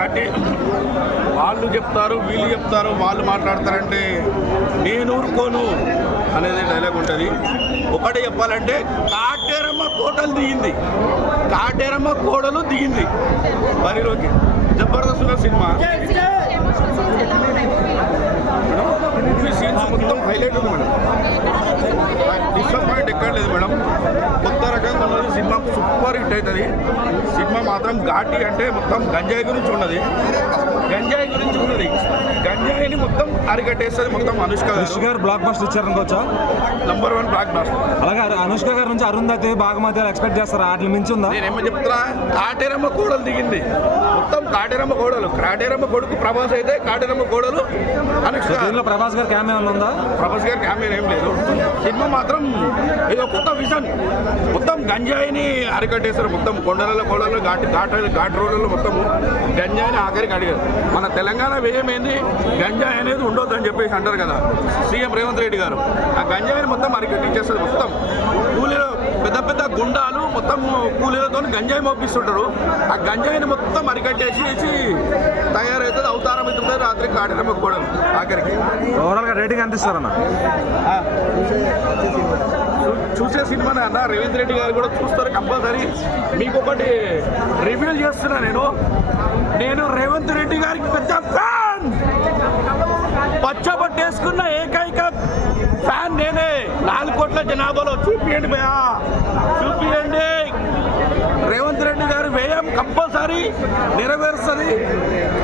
ఘాటి వాళ్ళు చెప్తారు, వీళ్ళు చెప్తారు, వాళ్ళు మాట్లాడతారంటే నేను ఊరుకోను అనేది డైలాగ్ ఉంటుంది. ఒకటి చెప్పాలంటే కాటేరమ్మ కోటలు దిగింది, కాటేరమ్మ కోడలు దిగింది బరిలోకి. జబర్దస్త్ ఉన్న సినిమా. మూవీ సీన్స్ మొత్తం హైలైట్ ఉంది మేడం. డిసప్పాయింట్ ఎక్కడ లేదు మేడం. కొత్త రకంగా ఉన్నది సినిమా, సూపర్ హిట్ అవుతుంది సినిమా మాత్రం. ఘాటి అంటే మొత్తం గంజాయి గురించి ఉన్నది, గంజాయి గురించి ఉన్నది. గంజాయిని మొత్తం అరికట్టేస్తుంది మొత్తం. అనుష్క గారు బ్లాక్ బస్టర్ ఇచ్చారనుకోవచ్చా? Number 1 blockbuster. అలాగే అనుష్క గారి నుంచి అరుంధతి భాగమతి ఎక్స్పెక్ట్ చేస్తారా? వాటిని మించి ఉందా? నేనేమో చెప్తున్నా, కాటేరమ్మ కోడలు దిగింది మొత్తం. కాటేరమ్మ కోడలు, కాటేరమ్మ కొడుకు ప్రభాస్ అయితే కాటేరమ్మ కోడలు అనుష్క. దీనిలో ప్రభాస్ గారి క్యామియో ఉందా? ప్రభాస్ గారి క్యామియో ఏం లేదు. సినిమా మాత్రం ఏదో కొత్త విజన్. మొత్తం గంజాయిని అరికట్టేశారు మొత్తం. కొండలలో కోడలు ఘాట్ రోడ్లలో మొత్తం గంజాయిని ఆఖరికి అడిగారు. మన తెలంగాణ వ్యయమైంది గంజాయి అనేది ఉండొద్దు అని చెప్పేసి అంటారు కదా సీఎం రేవంత్ రెడ్డి గారు. ఆ గంజాయిని మొత్తం అరికట్టించేస్తారు మొత్తం. కూలీలు పెద్ద పెద్ద గుండాలు మొత్తం కూలీలతో గంజాయి మోపిస్తుంటారు. ఆ గంజాయిని మొత్తం అరికట్టేసి తయారవుతుంది. అవతారం అవుతుంది రాత్రి కాటేరమ్మ కోడలు ఆఖరికి. ఓవరాల్గా రేటింగ్ ఎంత ఇస్తారన్న? చూసే సినిమానే అన్న. రేవంత్ రెడ్డి గారు కూడా చూస్తారు కంపల్సరీ. మీకు ఒకటి రివ్యూ చేస్తున్నా, నేను రేవంత్ రెడ్డి గారికి పెద్ద ఫ్యాన్. పచ్చబట్టేసుకున్న ఏకైక ఫ్యాన్ నేనే. 4 కోట్ల జనాభాలో చూపియండి భయా, చూపియండి. రేవంత్ రెడ్డి గారు వ్యయం కంపల్సరీ నెరవేరుస్తుంది.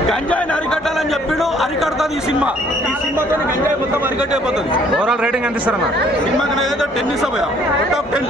గంజాయిని అరికట్టాలని చెప్పిండు, అరికడుతుంది ఈ సినిమా. ఈ సినిమాతో గంజాయి మొత్తం అరికట్టయిపోతుంది. ఓవరాల్ రేటింగ్ ఎంత ఇస్తారన్న? సినిమాకి 10 ఇస్తా భయా, 10.